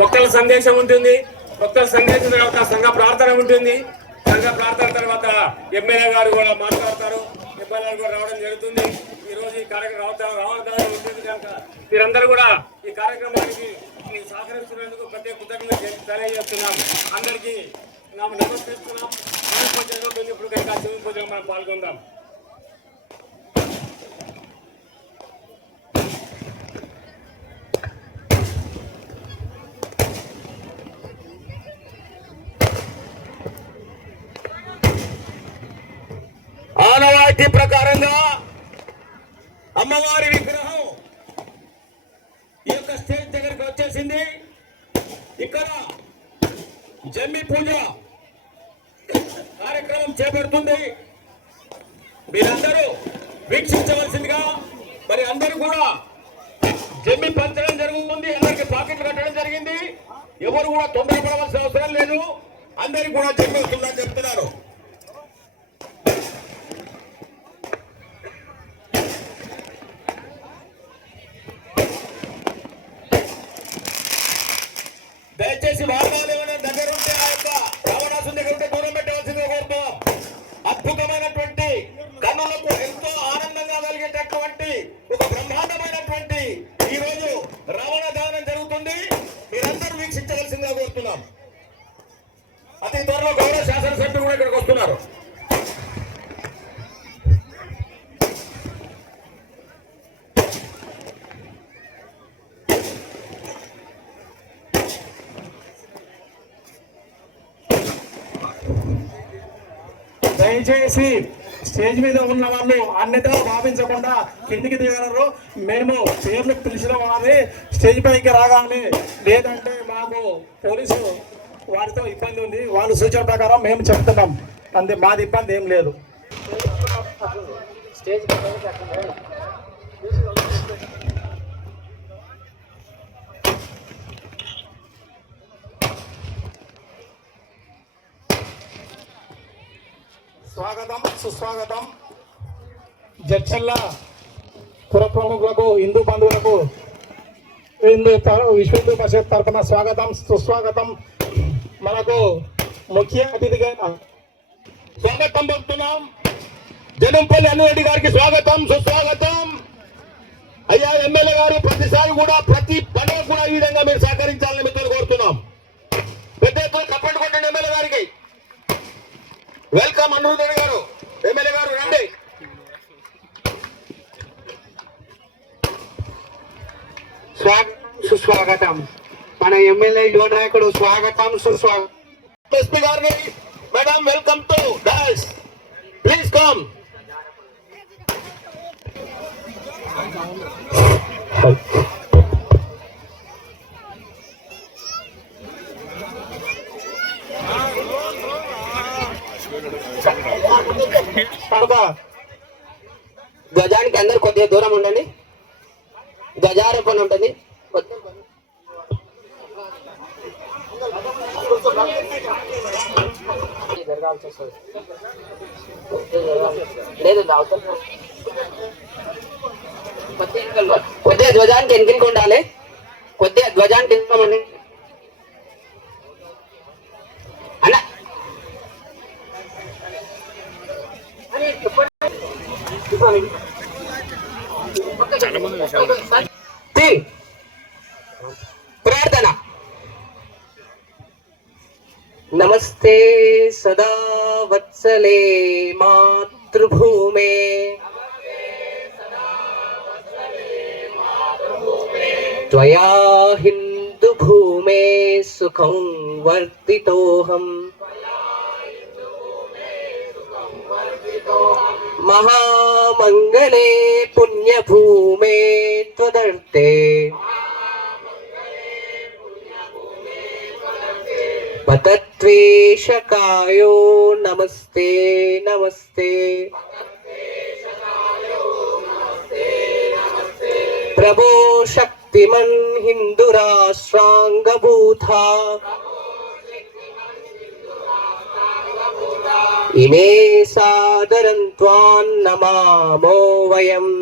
భక్తుల సందేశం ఉంటుంది. భక్తుల సందేశం తర్వాత సంఘ ప్రార్థన ఉంటుంది. సంఘ ప్రార్థన తర్వాత ఎమ్మెల్యే గారు కూడా మాట్లాడతారు. ఎమ్మెల్యే గారు కూడా రావడం జరుగుతుంది. ఈ రోజు ఈ కార్యక్రమం రావడం ఉంటుంది కనుక మీరందరూ కూడా ఈ కార్యక్రమానికి సహకరిస్తున్నందుకు ప్రత్యేక కృతజ్ఞత తెలియజేస్తున్నాం. అందరికీ నమస్కరిస్తున్నాం. ఇప్పుడు కనుక శివ పూజలో మనం పాల్గొందాం. ఆనవాయితీ ప్రకారంగా అమ్మవారి విగ్రహం ఈ యొక్క స్టేజ్ దగ్గరికి వచ్చేసింది. ఇక్కడ జమ్మి పూజ కార్యక్రమం చేపడుతుంది. మీరందరూ వీక్షించవలసిందిగా మరి అందరూ కూడా జమ్మి పంచడం జరుగుతుంది. అందరికి పాకెట్లు కట్టడం జరిగింది. ఎవరు కూడా తొందరపడవలసిన అవసరం లేదు. అందరికి కూడా జమ్మి వస్తుందని చెప్తున్నారు దయచేసి వాహనాలు ఏమైనా దగ్గర ఉంటే ఆ యొక్క రావణాసుని దగ్గర ఉంటే దూరం పెట్టవలసిందిగా కోరుతున్నాం అద్భుతమైనటువంటి కన్నులకు ఎంతో ఆనందంగా కలిగేటటువంటి ఒక బ్రహ్మాండమైనటువంటి ఈ రోజు రావణ దహనం జరుగుతుంది మీరందరూ వీక్షించవలసిందిగా కోరుతున్నాం అతి త్వరలో గౌరవ శాసనసభ్యులు కూడా ఇక్కడికి వస్తున్నారు దయచేసి స్టేజ్ మీద ఉన్న వాళ్ళు అన్నిటిగా భావించకుండా కిందికి దిగలరు మేము పేర్లు పిలిచిన వారి స్టేజ్ పైకి రాగాలి లేదంటే మాకు పోలీసు వారితో ఇబ్బంది ఉంది. వాళ్ళ సూచన ప్రకారం మేము చెప్తున్నాం. అంతే మాది ఇబ్బంది ఏం లేదు. స్వాగతం సుస్వాగతం. జడ్చల్ల పుర ప్రముఖులకు హిందూ బంధువులకు హిందూ విశ్వ హిందూ పరిషత్ తరఫున స్వాగతం సుస్వాగతం. మనకు ముఖ్య అతిథిగా స్వాగతం పలుకుతున్నాం. జనంపల్లి అన్నిరెడ్డి గారికి స్వాగతం సుస్వాగతం. అయ్యా ఎమ్మెల్యే గారు ప్రతిసారి కూడా ప్రతి పండుగ కూడా ఈ విధంగా మీరు సహకరించాలని మిత్రులు కోరుతున్నాం. పెద్ద ఎత్తున కప్పండి ఎమ్మెల్యే గారికి వెల్కమ్ అనిరుద్ధుడు గారు ఎమ్మెల్యే గారు రండి స్వాగతం సుస్వాగతం మన ఎమ్మెల్యే యువ నాయకుడు స్వాగతం సుస్వాగతం ఎస్పీ గారిని madam welcome to dash please come కనుక గజానికి అందరు కొద్దిగా దూరం ఉండండి గజారోపణ ఉంటుంది కొద్దిగా- జరగాల్సి వస్తుంది. లేదు అవసరం లేదు. కొద్దిగా వెనకాల. కొద్దిగా ధ్వజానికి వెనుకకి ఉండాలి కొద్దిగా ధ్వజానికి వెనుకమండి ప్రార్థన నమస్తే సదా వత్సలే మాతృభూమే त्वया हिन्दुभूमे सुखं वर्तितोऽहम् महामङ्गले पुण्यभूमे त्वदर्थे। पतत्वेशकायो नमस्ते नमस्ते। प्रभो शक्तिमन् हिन्दुराष्ट्राङ्गभूता इमे सादरं त्वान्नमामो वयम्।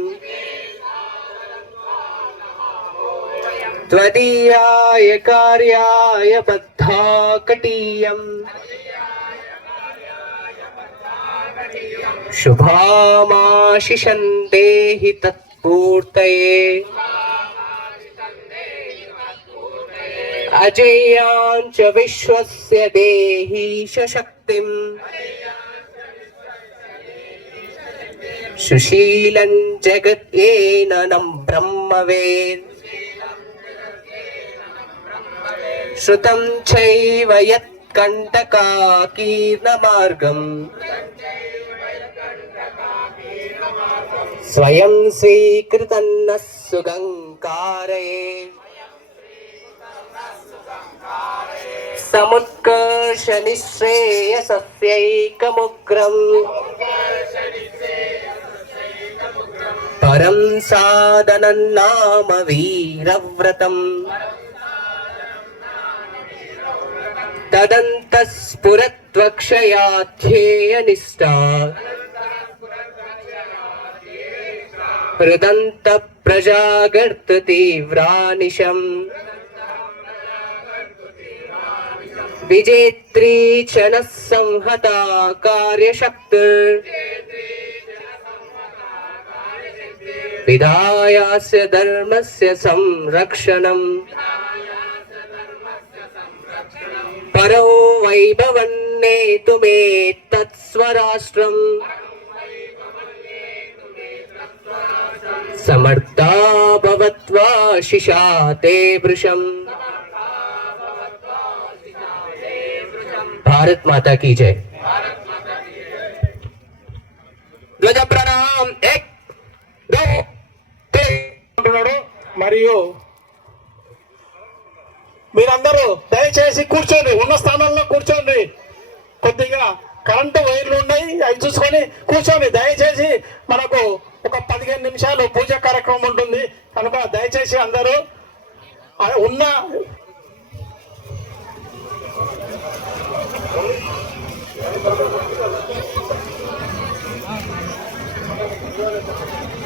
त्वदीयाय कार्याय बद्धाकटीयम् शुभामाशिषं देहि तत्पूर्तये। अजेयाञ्च विश्वस्य देहि शक्तिम् सुशीलं जगत् येननं ब्रह्मवेत् श्रुतं चैव यत्कण्टकाकीर्णमार्गम् स्वयं स्वीकृतन्नः सुगङ्कारये समुत्कर्षनिःश्रेयसस्यैकमुग्रम् परं साधनं नाम वीरव्रतम् तदन्तस्फुरत्वक्षयाध्येयनिष्ठा हृदन्तप्रजागर्ततीव्रानिशम् विजेत्री च नः संहता कार्यशक्तिर् विधायास्य धर्मस्य संरक्षणम्। परो वैभवन्नेतुमेतत्स्वराष्ट्रम्। समर्था भवत्वा शिशा ते वृषम्। भारत माता की जय ध्वज प्रणाम एक दो तीन అంటున్నాడు మరియు మీరందరూ దయచేసి కూర్చోండి ఉన్న స్థానంలో కూర్చోండి కొద్దిగా కరెంటు వైర్లు ఉన్నాయి అవి చూసుకొని కూర్చోండి దయచేసి మనకు ఒక పదిహేను నిమిషాలు పూజ కార్యక్రమం ఉంటుంది కనుక దయచేసి అందరూ ఆ ఉన్న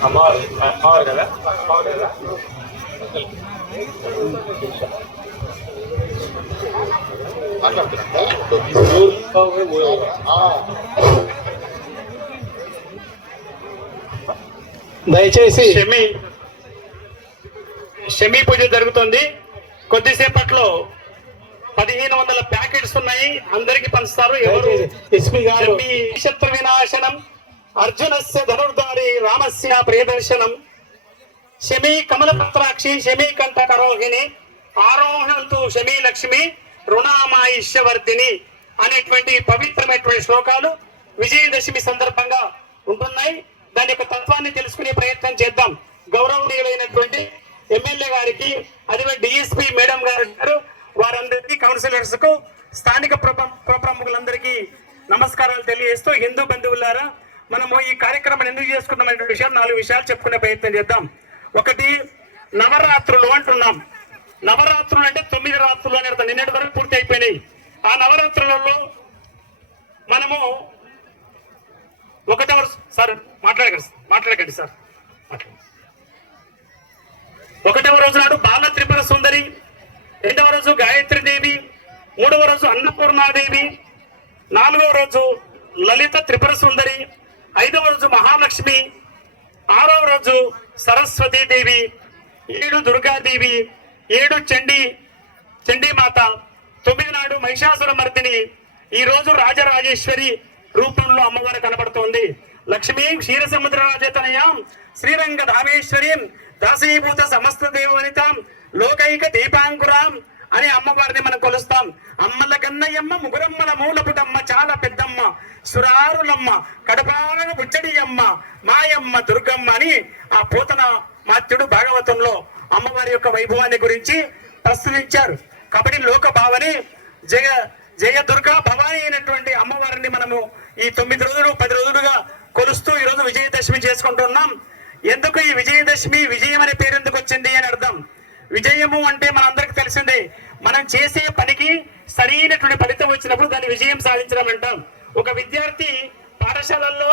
అమ్మవారు అమ్మవారు కదా? అమ్మవారు కదా? దయచేసి షమి షమి పూజ జరుగుతుంది. కొద్దిసేపట్లో పదిహేను వందల ప్యాకెట్స్ ఉన్నాయి. అందరికి పంచుతారు. ఎవరు శత్రు వినాశనం అర్జునస్య ధనుర్ధారి రామస్య ప్రియదర్శనం శమి కమలపత్రాక్షి శమి కంఠ కరోహిణి ఆరోహణంతు శమి లక్ష్మి రుణామాయిష్యవర్ధిని అనేటువంటి పవిత్రమైనటువంటి శ్లోకాలు విజయదశమి సందర్భంగా ఉంటున్నాయి. దాని యొక్క తత్వాన్ని తెలుసుకునే ప్రయత్నం చేద్దాం. గౌరవనీయులైనటువంటి ఎమ్మెల్యే గారికి అదే గారు కౌన్సిలర్స్కు స్థానిక ప్రముఖులందరికీ నమస్కారాలు తెలియజేస్తూ హిందూ బంధువులారా మనము ఈ కార్యక్రమం ఎందుకు చేసుకున్నామనే విషయం నాలుగు విషయాలు చెప్పుకునే ప్రయత్నం చేద్దాం. ఒకటి నవరాత్రులు అంటున్నాం. నవరాత్రులు అంటే తొమ్మిది రాత్రులు అనే అర్థం. నిన్నటి వరకు పూర్తి అయిపోయినాయి. ఆ నవరాత్రులలో మనము ఒకటవ సార్ మాట్లాడకండి మాట్లాడకండి సార్. ఒకటవ రోజు నాడు బాల త్రిపుర సుందరి రెండవ రోజు గాయత్రి దేవి మూడవ రోజు అన్నపూర్ణాదేవి నాలుగవ రోజు లలిత త్రిపుర సుందరి ఐదవ రోజు మహాలక్ష్మి ఆరవ రోజు సరస్వతీదేవి ఏడు దుర్గాదేవి ఏడు చండీ చండీమాత తొమ్మిది నాడు మహిషాసుర మర్దిని ఈ రోజు రాజరాజేశ్వరి రూపంలో అమ్మవారు కనబడుతోంది. లక్ష్మీ క్షీర సముద్ర శ్రీరంగ ధామేశ్వరి దాసీభూత సమస్త దేవనితాం లోకైక దీపాంకురాం అని అమ్మవారిని మనం కొలుస్తాం. అమ్మల కన్నయ్యమ్మ ముగురమ్మల మూలపుటమ్మ చాలా పెద్దమ్మ సురారులమ్మ కడపాల బుచ్చడి అమ్మ మాయమ్మ దుర్గమ్మ అని ఆ పోతన మాత్యుడు భాగవతంలో అమ్మవారి యొక్క వైభవాన్ని గురించి ప్రస్తుతించారు కాబట్టి లోక భావని జయ జయ దుర్గా భవాని అయినటువంటి అమ్మవారిని మనము ఈ తొమ్మిది రోజులు పది రోజులుగా కొలుస్తూ ఈ రోజు విజయదశమి చేసుకుంటున్నాం. ఎందుకు ఈ విజయదశమి విజయం అనే పేరు ఎందుకు వచ్చింది అని అర్థం? విజయము అంటే మనందరికి తెలిసిందే. మనం చేసే పనికి సరైనటువంటి ఫలితం వచ్చినప్పుడు దాన్ని విజయం సాధించడం అంటాం. ఒక విద్యార్థి పాఠశాలల్లో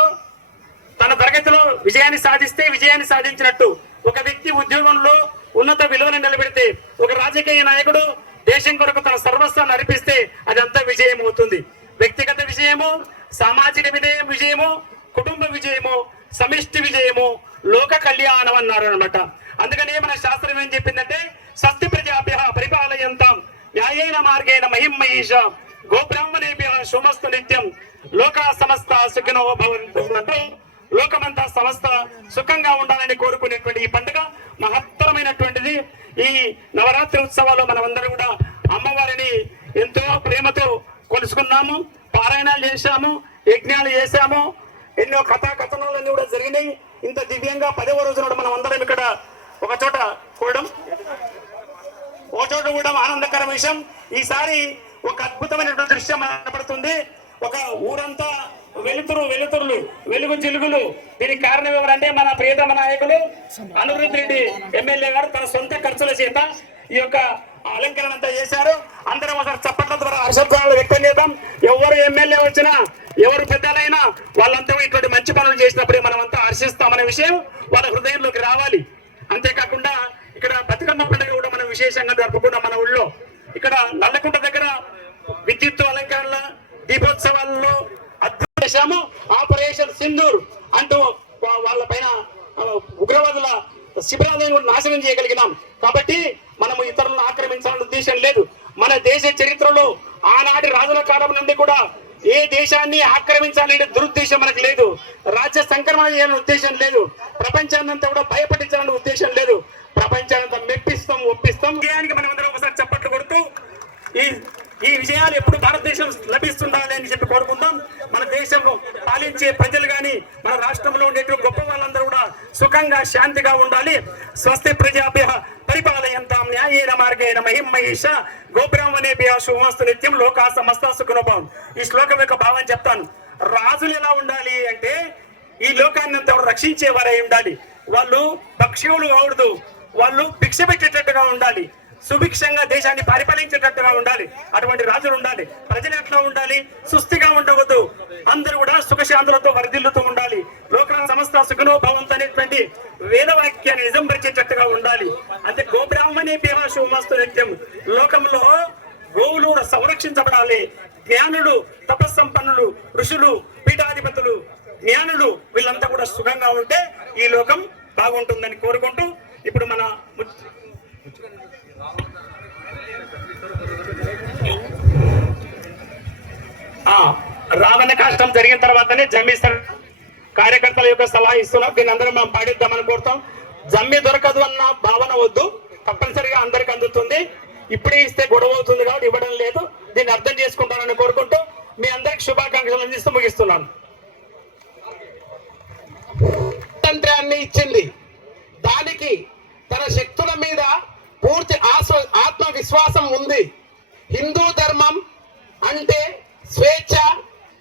తన తరగతిలో విజయాన్ని సాధిస్తే విజయాన్ని సాధించినట్టు ఒక వ్యక్తి ఉద్యోగంలో ఉన్నత విలువను నిలబెడితే ఒక రాజకీయ నాయకుడు దేశం కొరకు తన సర్వస్వాన్ని అర్పిస్తే అదంతా విజయం అవుతుంది. వ్యక్తిగత విజయము సామాజిక విజయం విజయము కుటుంబ విజయము సమిష్టి విజయము లోక కళ్యాణం అన్నారు అనమాట అందుకనే మన శాస్త్రం ఏం చెప్పిందంటే స్వస్తి ప్రజాభ్య పరిపాలయంతాం న్యాయేన మార్గేణ మహిమహేష గోబ్రాహ్మణేభ్య శుభస్తు నిత్యం లోక సమస్త సుఖినో భవంతు లోకమంతా సమస్త సుఖంగా ఉండాలని కోరుకునేటువంటి ఈ పండుగ మహత్తరమైనటువంటిది. ఈ నవరాత్రి ఉత్సవాల్లో మనమందరం కూడా అమ్మవారిని ఎంతో ప్రేమతో కొలుసుకున్నాము పారాయణాలు చేశాము యజ్ఞాలు చేశాము. ఎన్నో కథా కథనాలన్నీ కూడా జరిగినాయి. ఇంత దివ్యంగా పదవ రోజున మనం అందరం ఇక్కడ ఒక చోట కూడడం ఒక చోట కూడా ఆనందకరమైన విషయం. ఈసారి ఒక అద్భుతమైనటువంటి దృశ్యం కనపడుతుంది ఒక ఊరంతా వెలుతురు వెలుతురులు వెలుగు చిలుగులు దీనికి కారణం ఎవరంటే మన ప్రియతమ నాయకులు అనువృద్ధి రెడ్డి ఎమ్మెల్యే గారు. తన సొంత ఖర్చుల చేత ఈ యొక్క అలంకరణ అంతా చేశారు. అందరం ఒకసారి చప్పట్ల ద్వారా హర్షధ్వానాలు వ్యక్తం చేద్దాం. ఎవరు ఎమ్మెల్యే వచ్చినా ఎవరు పెద్దలైనా వాళ్ళంతా ఇటువంటి మంచి పనులు చేసినప్పుడే మనమంతా హర్షిస్తామనే విషయం వాళ్ళ హృదయంలోకి రావాలి. అంతేకాకుండా ఇక్కడ బతుకమ్మ పండుగ కూడా మనం విశేషంగా జరుపుకున్నాం మన ఊళ్ళో. ఇక్కడ నల్లకుంట దగ్గర విద్యుత్ అలంకరణ దీపోత్సవాల్లో అద్భుతం చేశాము. ఆపరేషన్ సింధూర్ అంటూ వా- వాళ్ళ పైన ఉగ్రవాదుల శిబిరాలను నాశనం చేయగలిగినాం. కాబట్టి మనము ఇతరులను ఆక్రమించాలనే ఉద్దేశం లేదు. మన దేశ చరిత్రలో ఆనాటి రాజుల కాలం నుండి కూడా ఏ దేశాన్ని ఆక్రమించాలనే దురుద్దేశం మనకు లేదు. రాజ్య సంక్రమణ చేయాలనే ఉద్దేశం లేదు. ప్రపంచాన్నంతా కూడా భయపడించాలనే ఉద్దేశం లేదు. ప్రపంచాన్నంతా మెప్పిస్తాం ఒప్పిస్తాం. మనం అందరం ఒకసారి చప్పట్లు కొడుతూ ఈ ఈ విజయాలు ఎప్పుడు భారతదేశం లభిస్తుండాలి అని చెప్పి కోరుకుందాం. మన దేశంలో పాలించే ప్రజలు గాని మన రాష్ట్రంలో ఉండేటువంటి గొప్ప వాళ్ళందరూ కూడా సుఖంగా శాంతిగా ఉండాలి. స్వస్తి ప్రజాభ్య పరిపాలయంతాం న్యాయేన మార్గేణ మహిం మహేష గోబ్రాహ్మణేభ్య శుభమస్తు నిత్యం లోకా సమస్త సుఖనోభావం. ఈ శ్లోకం యొక్క భావం చెప్తాను. రాజులు ఎలా ఉండాలి అంటే ఈ లోకాన్ని అంతా రక్షించేవారై ఉండాలి. వాళ్ళు పక్షువులు కావడదు వాళ్ళు భిక్ష పెట్టేటట్టుగా ఉండాలి. సుభిక్షంగా దేశాన్ని పరిపాలించేటట్టుగా ఉండాలి. అటువంటి రాజులు ఉండాలి. ప్రజలు ఎట్లా ఉండాలి? సుస్థిగా ఉండవద్దు. అందరూ కూడా సుఖశాంతులతో వరదిల్లుతూ ఉండాలి. లోక సమస్త సుఖనో భవంతు అనేటువంటి వేదవాక్యాన్ని నిజం పరిచేటట్టుగా ఉండాలి. అంటే గోబ్రాహ్మణి పేవా శివమాస్తు నిత్యం. లోకంలో గోవులు కూడా సంరక్షించబడాలి. జ్ఞానులు తపస్సంపన్నులు ఋషులు పీఠాధిపతులు జ్ఞానులు వీళ్ళంతా కూడా సుఖంగా ఉంటే ఈ లోకం బాగుంటుందని కోరుకుంటూ ఇప్పుడు మన ము- ఆ రావణ కష్టం జరిగిన తర్వాతనే జమ్మిస్తారు కార్యకర్తల యొక్క సలహా ఇస్తున్నాం. దీని అందరం మేము పాటిద్దామని కోరుతాం. జమ్మి దొరకదు అన్న భావన వద్దు. తప్పనిసరిగా అందరికి అందుతుంది. ఇప్పుడే ఇస్తే గొడవ అవుతుంది కాబట్టి ఇవ్వడం లేదు. దీన్ని అర్థం చేసుకుంటానని కోరుకుంటూ మీ అందరికి శుభాకాంక్షలు అందిస్తూ ముగిస్తున్నాను. స్వాతంత్రాన్ని ఇచ్చింది. దానికి తన శక్తుల మీద పూర్తి ఆస్వ ఆత్మవిశ్వాసం ఉంది. హిందూ ధర్మం అంటే స్వేచ్ఛ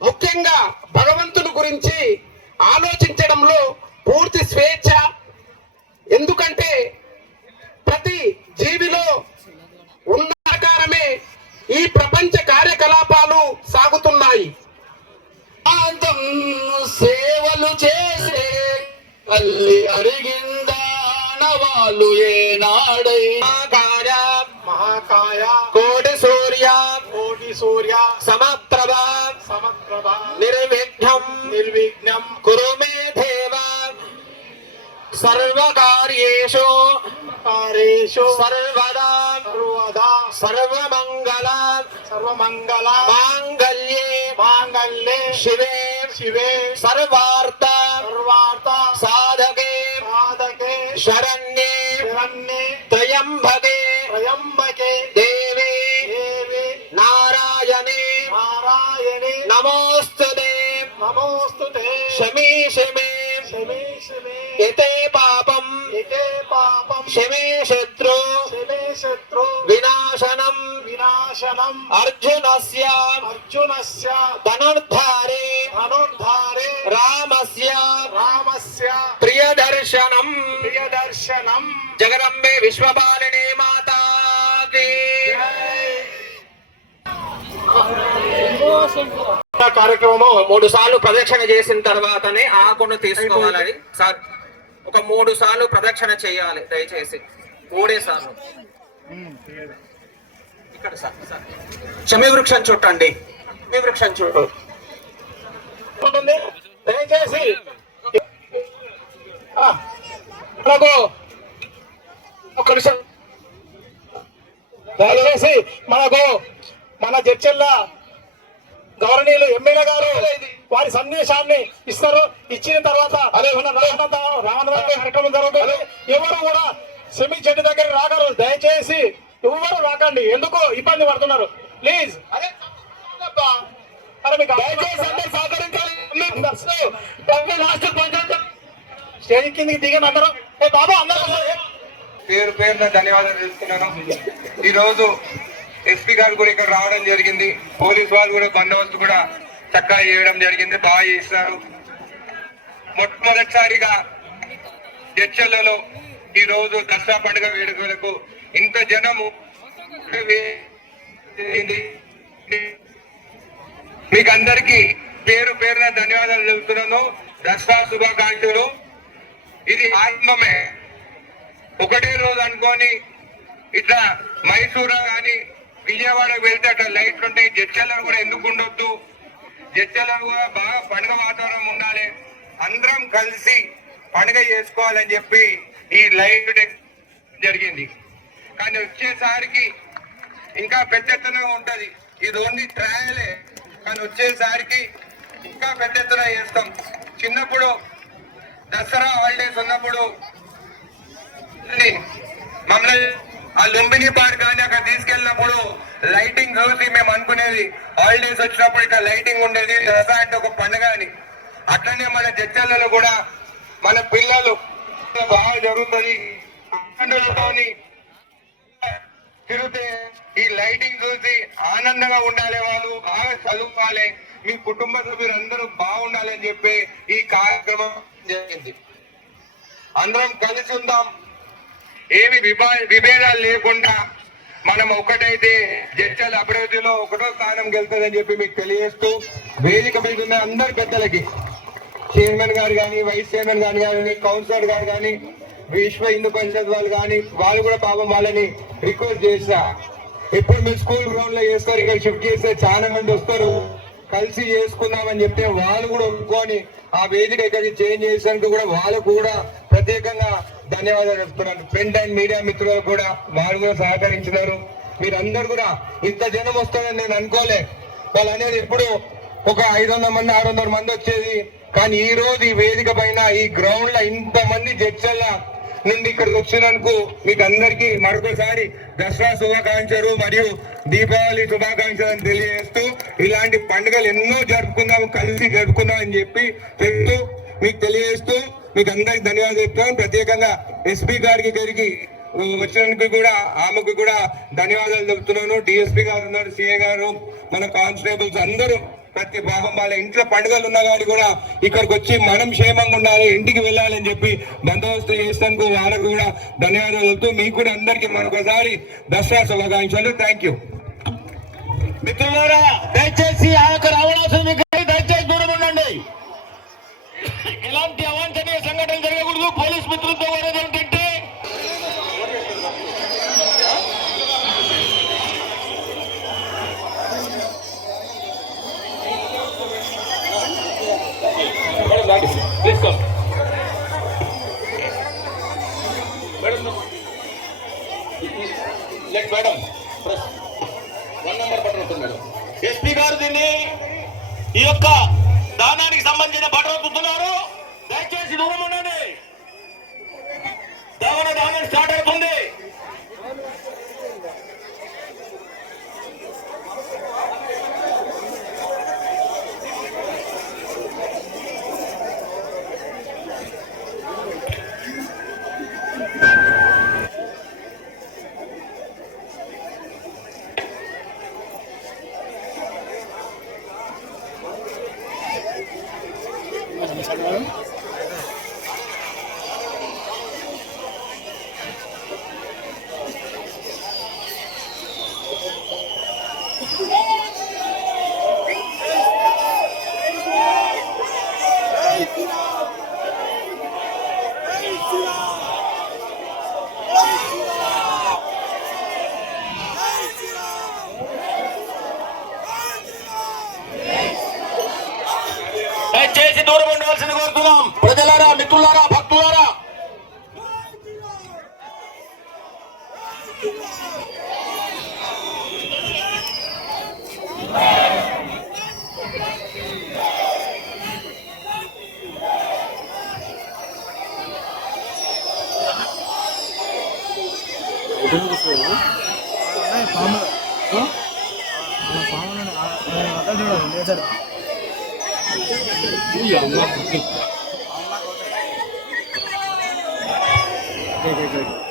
ముఖ్యంగా భగవంతుని గురించి ఆలోచించడంలో పూర్తి స్వేచ్ఛ. ఎందుకంటే ప్రతి జీవిలో ఉన్న ప్రకారమే ఈ ప్రపంచ కార్యకలాపాలు సాగుతున్నాయి. ప్రాంతం సేవలు చేసే తల్లి అడిగిందానవాళ్ళు ఏనాడైనా మహాకాయ కోటి సూర్య కోటి సూర్య సమప్రభ సమప్రభ నిర్విఘ్నం నిర్విఘ్నం కురు మే దేవ సర్వకార్యేషు కారేషు సర్వదా సర్వదా సర్వమంగళ సర్వమంగళ మాంగళ్యే మాంగళ్యే శివే శివే సర్వార్థ సర్వార్థ సాధకే సాధకే శరణ్యే శరణ్యే త్రయంబకే త్రయంబకే దేవి దేవి నారాయణే నారాయణి నమోస్తుతే నమోస్తుతే శమీ శమే శమే శమే యతే పాపం ఇకే పాపం శమే శత్రు శమే శత్రు వినాశనం అర్జునస్య అర్జునస్య ధనుర్ధారే ధనుర్ధారే రామస్య రామస్య ప్రియదర్శనం ప్రియదర్శనం జగదంబే విశ్వపాలిని మాతా కార్యక్రమము మూడు సార్లు ప్రదక్షిణ చేసిన తర్వాతనే ఆకును తీసుకోవాలని. సార్ ఒక మూడు సార్లు ప్రదక్షిణ చేయాలి దయచేసి. మూడే సార్లు. ఇక్కడ సార్. సార్ శమి వృక్షం చుట్టండి. శమి వృక్షం దయచేసి. మనకు ఒక నిమిషం. దయచేసి మనకు మన చర్చల్లో గౌరవనీయులు ఎమ్మెల్యే గారు వారి సందేశాన్ని ఇస్తారు. ఇచ్చిన తర్వాత అదే. రావణ రావణ కార్యక్రమం జరుగుతుంది. ఎవరు కూడా సెమి చెట్టు దగ్గర రాగరు దయచేసి ఎవరు రాకండి? ఎందుకు ఇబ్బంది పడుతున్నారు? ప్లీజ్ అదే స్టేజ్ కిందకి దిగండి అందరూ ఏ బాబు అందరూ పేరు పేరున ధన్యవాదాలు తెలుస్తున్నాను ఈ రోజు ఎస్పీ గారు కూడా ఇక్కడ రావడం జరిగింది. పోలీస్ వాళ్ళు కూడా బందోబస్తు కూడా చక్కగా చేయడం జరిగింది. బాగా చేస్తారు మొట్టమొదటిసారిగా జడ్చర్లలో ఈ రోజు దసరా పండుగ వేడుకలకు ఇంత జనము మీకు అందరికీ పేరు పేరున ధన్యవాదాలు చెబుతున్నాను. దసరా శుభాకాంక్షలు. ఇది ఆరంభమే. ఒకటే రోజు అనుకొని ఇట్లా మైసూరు కానీ విజయవాడకు వెళ్తే అట్లా లైట్లు ఉంటాయి. జడ్చల్లో కూడా ఎందుకు ఉండొద్దు? జడ్చల్లో కూడా బాగా పండుగ వాతావరణం ఉండాలి. అందరం కలిసి పండుగ చేసుకోవాలని చెప్పి ఈ లైట్ జరిగింది. కానీ వచ్చేసరికి ఇంకా పెద్ద ఎత్తున ఉంటుంది. ఇది ఓన్లీ ట్రయలే కానీ వచ్చేసరికి ఇంకా పెద్ద ఎత్తున చేస్తాం. చిన్నప్పుడు దసరా హాలిడేస్ ఉన్నప్పుడు అని మమ్మల్ని ఆ లుంబిని పార్క్ కానీ అక్కడ తీసుకెళ్ళినప్పుడు లైటింగ్ చూసి మేము అనుకునేది. హాలిడేస్ వచ్చినప్పుడు ఇక్కడ లైటింగ్ ఉండేది. దసరా అంటే ఒక పండుగ అని. అట్లనే మన జడ్చర్లలో కూడా మన పిల్లలు బాగా జరుగుతుంది. తిరిగితే ఈ లైటింగ్ చూసి ఆనందంగా ఉండాలి వాళ్ళు బాగా చదువుకోవాలి. మీ కుటుంబ సభ్యులందరూ బాగుండాలి అని చెప్పి ఈ కార్యక్రమం జరిగింది. అందరం కలిసి ఉందాం. ఏమి విభేదాలు లేకుండా మనం ఒకటైతే జడ్చల అభివృద్ధిలో ఒకటో స్థానం గెలుతుందని చెప్పి మీకు తెలియజేస్తూ వేదిక మీద ఉన్న అందరి పెద్దలకి చైర్మన్ గారు కానీ వైస్ చైర్మన్ గారు కానీ కౌన్సిలర్ గారు కానీ విశ్వ హిందూ పరిషత్ వాళ్ళు కానీ వాళ్ళు కూడా పాపం వాళ్ళని రిక్వెస్ట్ చేసా ఎప్పుడు మీరు స్కూల్ గ్రౌండ్లో చేస్తారు ఇక్కడ షిఫ్ట్ చేస్తే చాలా మంది వస్తారు. కలిసి చేసుకుందామని చెప్తే వాళ్ళు కూడా ఒప్పుకొని ఆ వేదిక ఇక్కడ చేంజ్ చేసినందుకు కూడా వాళ్ళకు కూడా ప్రత్యేకంగా ధన్యవాదాలు చెప్తున్నాను. ప్రింట్ అండ్ మీడియా మిత్రులకు కూడా వాళ్ళు కూడా సహకరించినారు. మీరందరూ కూడా ఇంత జనం వస్తారని నేను అనుకోలే. వాళ్ళు అనేది ఎప్పుడు ఒక ఐదు వందల మంది ఆరు వందల మంది వచ్చేది. కానీ ఈ రోజు ఈ వేదిక పైన ఈ గ్రౌండ్లో ఇంత మంది నుండి ఇక్కడికి వచ్చినందుకు మీకు అందరికీ మరొకసారి దసరా శుభాకాంక్షలు మరియు దీపావళి శుభాకాంక్షలు అని తెలియజేస్తూ ఇలాంటి పండుగలు ఎన్నో జరుపుకుందాం కలిసి జరుపుకుందాం అని చెప్పి చెప్తూ మీకు తెలియజేస్తూ మీకు అందరికి ధన్యవాదాలు చెప్తాను ప్రత్యేకంగా ఎస్పీ గారికి గారికి వచ్చినందుకు కూడా ఆమెకు కూడా ధన్యవాదాలు చెప్తున్నాను డిఎస్పీ గారు ఉన్నారు సిఏ గారు మన కానిస్టేబుల్స్ అందరూ ప్రతి పాపం వాళ్ళ ఇంట్లో పండుగలు ఉన్నా కానీ కూడా ఇక్కడికి వచ్చి మనం క్షేమంగా ఉండాలి ఇంటికి వెళ్ళాలని చెప్పి బందోబస్తు చేసినందుకు వాళ్ళకు కూడా ధన్యవాదాలు. మీకు కూడా అందరికీ మరొకసారి దసరా శుభాకాంక్షలు. థ్యాంక్ యూ మిత్రులారా దయచేసి ఆ యొక్క రావణాసుని దయచేసి దూరం ఉండండి. ఎలాంటి అవాంఛనీయ సంఘటనలు జరగకూడదు. పోలీస్ మిత్రులతో come ladies please madam let madam one number button ఉంటుంది మేడం ఎస్పీ గారు దీన్ని ఈ యొక్క దానానికి సంబంధించిన బటన్ అవుతున్నారు దయచేసి దూరం ఉండండి. దావన దానం స్టార్ట్ అవుతుంది. 이안 맞고. 안 맞고. 네, 네, 네.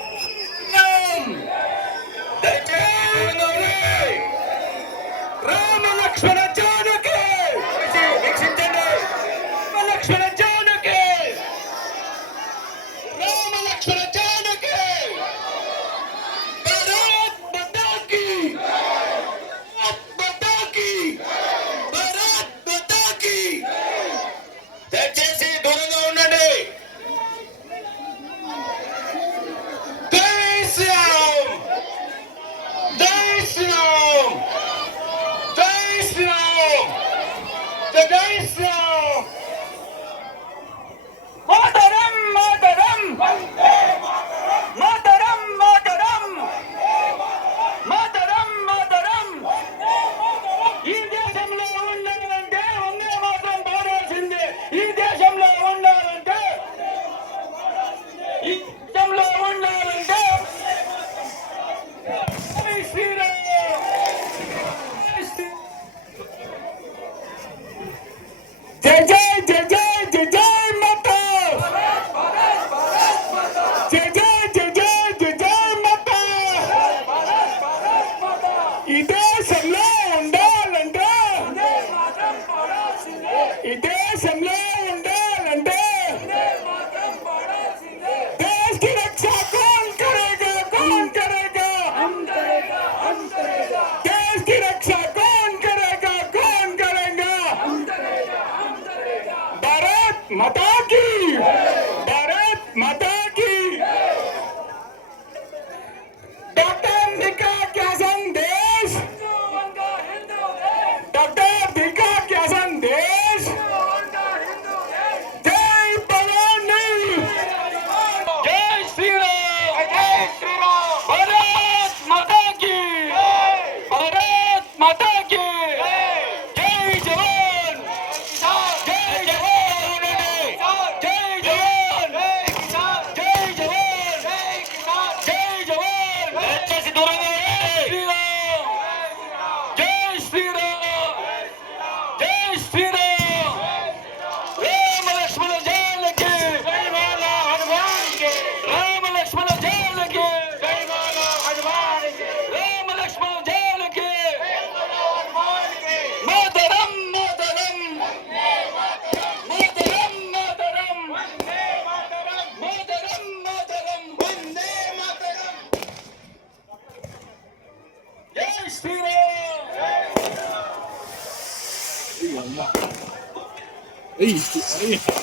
哎 呀